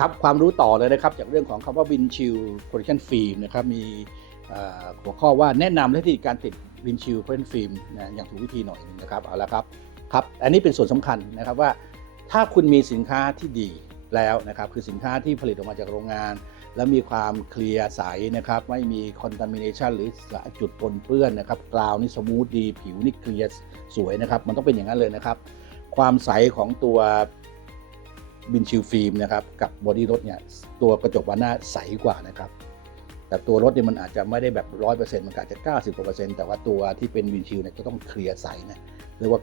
ครับความรู้ต่อเลยนะครับ จากเรื่องของคำว่า windshield protection film นะครับมีเอ่อหัวข้อว่าแนะนำวิธีการติด windshield protection film นะอย่างถูกวิธีหน่อยนึงนะครับเอาละครับครับ อันนี้เป็นส่วนสำคัญนะครับว่า ถ้าคุณมีสินค้าที่ดีแล้วนะครับคือสินค้าที่ผลิตออกมาจากโรงงาน แล้วมีความเคลียร์ใสนะครับไม่มี contamination หรือจุดปนเปื้อนนะครับกราวนี่สมูทดี ผิวนี่เคลียร์สวยนะครับมันต้องเป็นอย่างนั้นเลยนะครับความใสของตัว บินชิลฟิล์มนะครับกับบอดี้รถเนี่ยตัวกระจกบานหน้าใสกว่านะครับ แต่ตัวรถเนี่ยมันอาจจะไม่ได้แบบร้อยเปอร์เซ็นต์มันอาจจะ90กว่าเปอร์เซ็นต์แต่ว่าตัวที่เป็นวินชิลเนี่ยจะต้องเคลียร์ใสนะเรียกว่า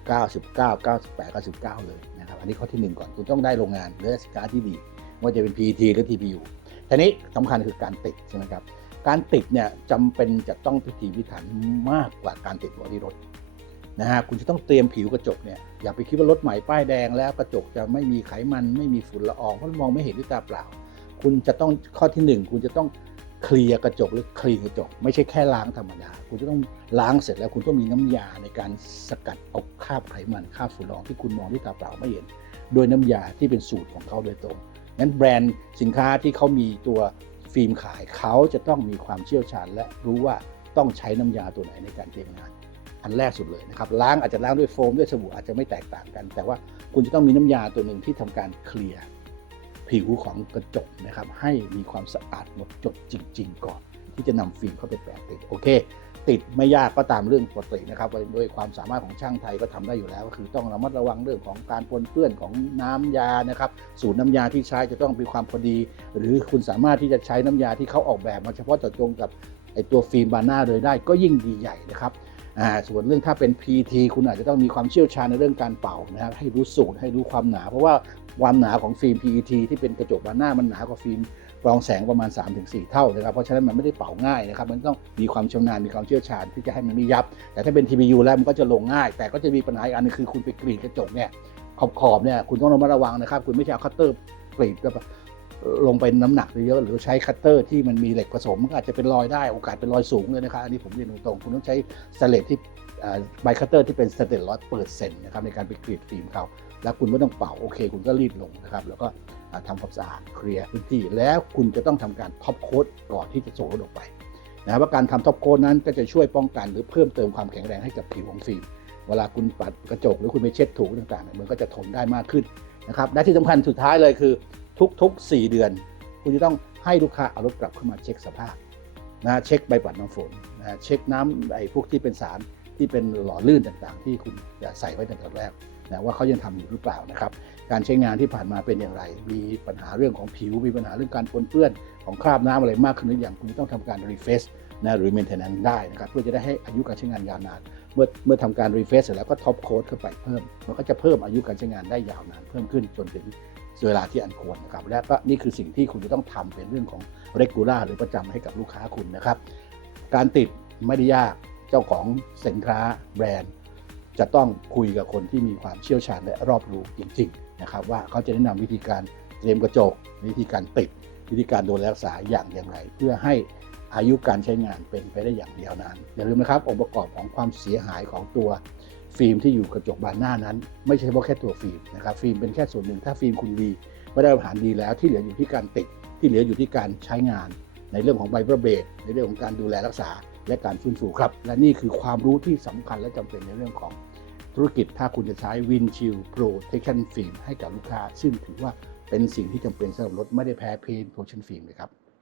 99 98 99เลยนะครับอันนี้ข้อที่หนึ่งก่อนคุณต้องได้โรงงานหรือสินค้าที่ดีไม่ว่าจะเป็น PET หรือ TPU ทีนี้สำคัญคือการติดใช่ไหมครับการติดเนี่ยจำเป็นจะต้องพิถีพิถันมากกว่าการติดบอดี้รถ นะฮะคุณจะต้องเตรียมผิวกระจกเนี่ยอย่าไปคิดว่ารถใหม่ป้ายแดงแล้วกระจกจะไม่มีไขมันไม่มีฝุ่นละอองเพราะมองไม่เห็นด้วยตาเปล่า คุณจะต้องข้อที่หนึ่งคุณจะต้องเคลียร์กระจกหรือคลีนกระจก ไม่ใช่แค่ล้างธรรมดา คุณจะต้องล้างเสร็จแล้วคุณต้องมีน้ำยาในการสกัดเอาคราบไขมันคราบฝุ่นละอองที่คุณมองด้วยตาเปล่าไม่เห็นโดยน้ำยาที่เป็นสูตรของเขาโดยตรงงั้นแบรนด์สินค้าที่เขามีตัวฟิล์มขายเขาจะต้องมีความเชี่ยวชาญ และรู้ว่าต้องใช้น้ำยาตัวไหนในการเตรียมงาน อันแรกสุดเลยนะครับล้างอาจจะล้างด้วยโฟมด้วยสบู่อาจจะไม่แตกต่างกัน แต่ว่าคุณจะต้องมีน้ำยาตัวหนึ่งที่ทำการเคลียร์ผิวของกระจกนะครับให้มีความสะอาดหมดจดจริง ๆ ก่อน ที่จะนำฟิล์มเข้าไปแปะติดโอเค ติดไม่ยากก็ตามเรื่องปกตินะครับโดยความสามารถของช่างไทยก็ทำได้อยู่แล้ว ก็คือต้องระมัดระวังเรื่องของการปนเปื้อนของน้ำยานะครับสูตรน้ำยาที่ใช้จะต้องมีความพอดี หรือคุณสามารถที่จะใช้น้ำยาที่เขาออกแบบมาเฉพาะเจาะจงกับไอตัวฟิล์มบานหน้าเลยได้ก็ยิ่งดีใหญ่นะครับ ส่วนเรื่องถ้าเป็น PT คุณอาจจะต้องมีความเชี่ยวชาญในเรื่องการเป่านะครับให้รู้สูตรให้รู้ความหนา เพราะว่าความหนาของฟิล์ม PET ที่เป็นกระจกบานหน้ามันหนากว่าฟิล์มกรองแสงประมาณ 3-4 เท่านะครับเพราะฉะนั้นมันไม่ได้เป่าง่ายนะครับมันต้องมีความชำนาญมีความเชี่ยวชาญที่จะให้มันไม่ยับ แต่ถ้าเป็น TPU แล้วมันก็จะลงง่าย แต่ก็จะมีปัญหาอีกอันนึงคือคุณไปกรีดกระจกเนี่ยขอบขอบๆเนี่ยคุณต้องระมัดระวังนะครับ คุณไม่ใช่เอาคัตเตอร์กรีดก็ ลงไปน้ำหนักเยอะหรือใช้คัตเตอร์ที่มันมีเหล็กผสมมันก็อาจจะเป็นรอยได้โอกาสเป็นรอยสูงเลยนะครับอันนี้ผมเรียนตรงๆคุณต้องใช้สเลตที่ใบคัตเตอร์ที่เป็นสเตนเลสเปิดเซนต์นะครับในการไปกรีดฟิล์มเขาแล้วคุณไม่ต้องเป่าโอเค คุณก็รีดลงนะครับแล้วก็ทำความสะอาดเคลียร์พื้นที่แล้วคุณจะต้องทำการท็อปโค้ดก่อนที่จะส่งรถออกไปนะครับว่าการทำท็อปโค้ดนั้นก็จะช่วยป้องกันหรือเพิ่มเติมความแข็งแรงให้กับผิวของฟิล์มเวลาคุณปัดกระจกหรือคุณไปเช็ดถูต่างๆมันก็จะทนได้มากขึ้นนะครับและที่สำคัญสุดท้ายเลยคือ ทุกๆ 4 เดือน คุณจะต้องให้ลูกค้าเอารถกลับเข้ามาเช็คสภาพนะเช็คใบปัดน้ำฝนนะเช็คน้ำไอ้พวกที่เป็นสารที่เป็นหล่อลื่นต่างๆ ที่คุณจะใส่ไว้ตั้งแต่แรกนะว่าเขายังทำอยู่หรือเปล่านะครับ การใช้งานที่ผ่านมาเป็นอย่างไร มีปัญหาเรื่องของผิว มีปัญหาเรื่องการปนเปื้อนของคราบน้ำอะไรมากขึ้นหรือยังคุณต้องทำการรีเฟซนะหรือ maintenance ได้นะครับเพื่อจะได้ให้อายุการใช้งานยาวนาน เมื่อเมื่อทำการรีเฟซเสร็จแล้วก็ท็อปโค้ดเข้าไปเพิ่ม มันก็จะเพิ่มอายุการใช้งานได้ยาวนานเพิ่มขึ้นจนถึง เวลาที่อันควรนะครับ และก็นี่คือสิ่งที่คุณจะต้องทำเป็นเรื่องของ regular หรือประจำให้กับลูกค้าคุณนะครับ การติดไม่ได้ยากเจ้าของสินค้าแบรนด์ จะต้องคุยกับคนที่มีความเชี่ยวชาญและรอบรู้จริง ๆ นะครับ ว่าเขาจะแนะนำวิธีการเตรียมกระจก วิธีการติด วิธีการดูแลรักษาอย่างอย่างไร เพื่อให้อายุการใช้งานเป็นไปได้อย่างยาวนานอย่าลืมนะครับ องค์ประกอบของความเสียหายของตัว ฟิล์มที่อยู่กระจกบานหน้านั้น ไม่ใช่เฉพาะแค่ตัวฟิล์มนะครับฟิล์มเป็นแค่ส่วนหนึ่งถ้าฟิล์มคุณดีไม่ได้มาตรฐานดีแล้วที่เหลืออยู่ที่การติดที่เหลืออยู่ที่การใช้งาน ในเรื่องของไบเบอร์เบดในเรื่องของการดูแลรักษา และการฟื้นฟูครับ และนี่คือความรู้ที่สำคัญและจำเป็นในเรื่องของธุรกิจถ้าคุณจะใช้ Windshield Protection Film ให้กับลูกค้า ซึ่งถือว่าเป็นสิ่งที่จำเป็นสำหรับรถไม่ได้แพ้ Paint Protection Film เลยครับ